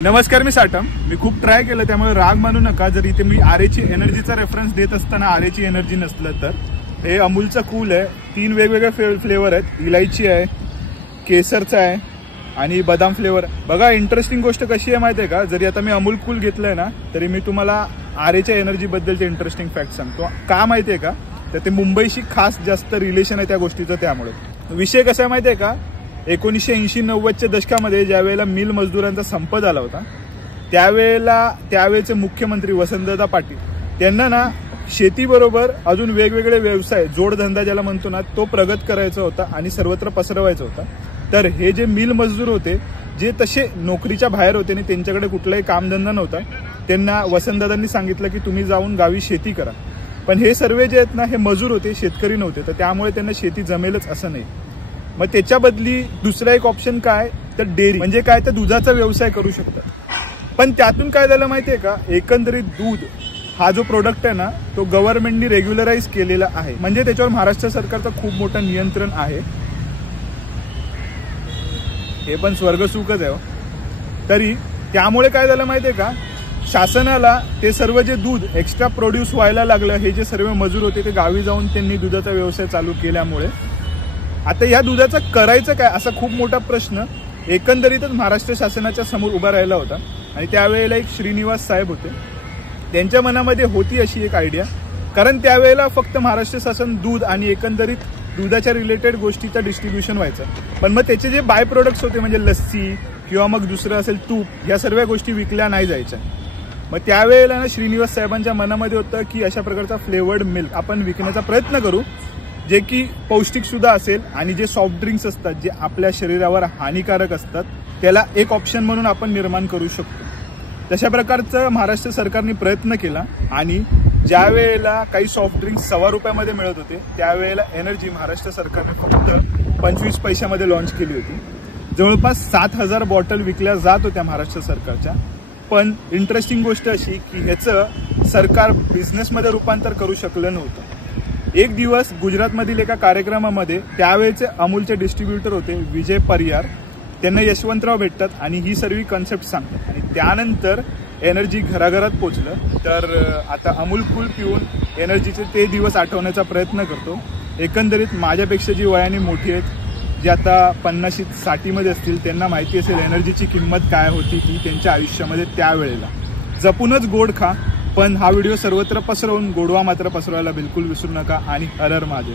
नमस्कार, मी साटम. मी खूप ट्राय केलं, त्यामुळे राग मानू नका जर इथे मी आरेची एनर्जीचा रेफरन्स देत असताना आरेची एनर्जी नसलं तर. हे अमूलचं कूल आहे. 3 वेगवेगळे फ्लेवर आहेत. इलायची आहे, केसरचा आहे आणि बदाम फ्लेवर. बघा, इंटरेस्टिंग गोष्ट कशी आहे माहिती आहे का, जरी आता मी अमूल कूल घेतलंय ना तरी मी तुम्हाला आरेच्या एनर्जी बद्दलचे इंटरेस्टिंग फॅक्ट सांगतो. का माहिती आहे का, तर ते मुंबईशी खास जास्त रिलेशन आहे त्या गोष्टीचं. त्यामुळे विषय कसा आहे माहिती आहे का, 1980-90च्या दशकामध्ये ज्या वेळेला मिल मजदुरांचा संप झाला होता त्यावेळेचे मुख्यमंत्री वसंतदादा पाटील त्यांना ना शेतीबरोबर अजून वेगवेगळे व्यवसाय, जोडधंदा ज्याला म्हणतो ना, तो प्रगत करायचा होता आणि सर्वत्र पसरवायचा होता. तर हे जे मिल मजदूर होते, जे तसे नोकरीच्या बाहेर होते आणि त्यांच्याकडे कुठलाही कामधंदा नव्हता, त्यांना वसंतदादांनी सांगितलं की तुम्ही जाऊन गावी शेती करा. पण हे सर्व जे आहेत ना, हे मजूर होते, शेतकरी नव्हते. तर त्यामुळे त्यांना शेती जमेलच असं नाही. मग त्याच्या बदली दुसरा एक ऑप्शन काय, तर डेअरी, म्हणजे काय, तर दुधाचा व्यवसाय करू शकतात. पण त्यातून काय झालं माहितीये का, एकंदरीत दूध हा जो प्रोडक्ट आहे ना, तो गव्हर्नमेंटनी रेग्युलराइज केलेला आहे. म्हणजे त्याच्यावर महाराष्ट्र सरकारचं खूप मोठं नियंत्रण आहे. हे पण स्वर्गसुखच आहे. तरी त्यामुळे काय झालं माहितीये का, शासनाला ते सर्व जे दूध एक्स्ट्रा प्रोड्यूस व्हायला लागलं, हे जे सर्व मजूर होते ते गावी जाऊन त्यांनी दुधाचा व्यवसाय चालू केल्यामुळे आता या दुधाचं करायचं काय, असा खूप मोठा प्रश्न एकंदरीतच महाराष्ट्र शासनाच्या समोर उभा राहिला होता. आणि त्यावेळेला एक श्रीनिवास साहेब होते, त्यांच्या मनामध्ये होती अशी एक आयडिया. कारण त्यावेळेला फक्त महाराष्ट्र शासन दूध आणि एकंदरीत दुधाच्या रिलेटेड गोष्टीचं डिस्ट्रीब्युशन व्हायचं. पण मग त्याचे जे बाय प्रोडक्ट्स होते, म्हणजे लस्सी किंवा मग दुसरं असेल तूप, ह्या सर्व गोष्टी विकल्या नाही जायच्या. मग त्यावेळेला ना श्रीनिवास साहेबांच्या मनामध्ये होतं की अशा प्रकारचा फ्लेवर्ड मिल्क आपण विकण्याचा प्रयत्न करू, जे की पौष्टिक सुद्धा असेल आणि जे सॉफ्ट ड्रिंक्स असतात जे आपल्या शरीरावर हानिकारक असतात त्याला एक ऑप्शन म्हणून आपण निर्माण करू शकतो. तशा प्रकारचं महाराष्ट्र सरकारने प्रयत्न केला. आणि ज्या वेळेला काही सॉफ्ट ड्रिंक्स ₹1.25 मिळत होते, त्यावेळेला एनर्जी महाराष्ट्र सरकारने फक्त 25 पैशामध्ये लॉन्च केली होती. जवळपास 7,000 बॉटल विकल्या जात होत्या महाराष्ट्र सरकारच्या. पण इंटरेस्टिंग गोष्ट अशी की ह्याचं सरकार बिझनेसमध्ये रूपांतर करू शकलं नव्हतं. एक दिवस गुजरातमधील एका कार्यक्रमामध्ये त्यावेळेचे अमूलचे डिस्ट्रीब्युटर होते विजय परियार, त्यांना यशवंतराव भेटतात आणि ही सर्व कन्सेप्ट सांगतात. आणि त्यानंतर एनर्जी घराघरात पोचलं. तर आता अमूल कूल पिऊन एनर्जीचे ते दिवस आठवण्याचा प्रयत्न करतो. एकंदरीत माझ्यापेक्षा जी वयाने मोठी आहेत, जे आता 50-60मध्ये असतील, त्यांना माहिती असेल एनर्जीची किंमत काय होती ती त्यांच्या आयुष्यामध्ये त्यावेळेला. जपूनच गोड खा, पण हा व्हिडिओ सर्वत्र पसरवून गोडवा मात्र पसरवायला बिलकुल विसरू नका. आणि हर हर महादेव.